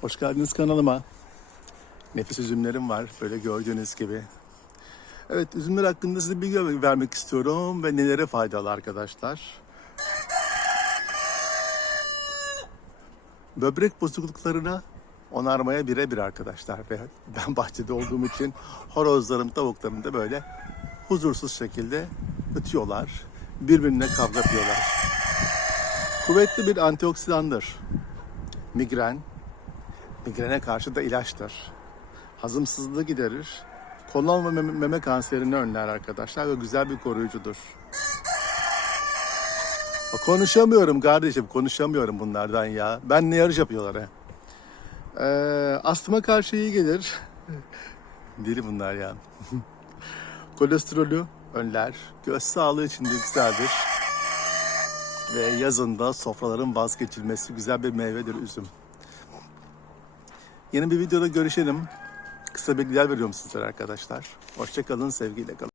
Hoş geldiniz kanalıma. Nefis üzümlerim var böyle gördüğünüz gibi. Evet üzümler hakkında size bilgi vermek istiyorum ve nelere faydalı arkadaşlar. Böbrek bozukluklarına onarmaya birebir arkadaşlar ve ben bahçede olduğum için horozlarım tavuklarım da böyle huzursuz şekilde ötüyorlar. Birbirine kavga yapıyorlar. Kuvvetli bir antioksidandır. Migren, migrene karşı da ilaçtır. Hazımsızlığı giderir. Kolon ve meme, meme kanserini önler arkadaşlar ve güzel bir koruyucudur. Konuşamıyorum kardeşim, konuşamıyorum bunlardan ya. Ben ne yarış yapıyorlar ha. Ee, astıma karşı iyi gelir. Deli bunlar ya. Kolesterolü önler. Göz sağlığı için de güzeldir. Ve yazında sofraların vazgeçilmesi güzel bir meyvedir üzüm. Yeni bir videoda görüşelim. Kısa bilgiler veriyorum sizlere arkadaşlar. Hoşçakalın, sevgiyle kalın.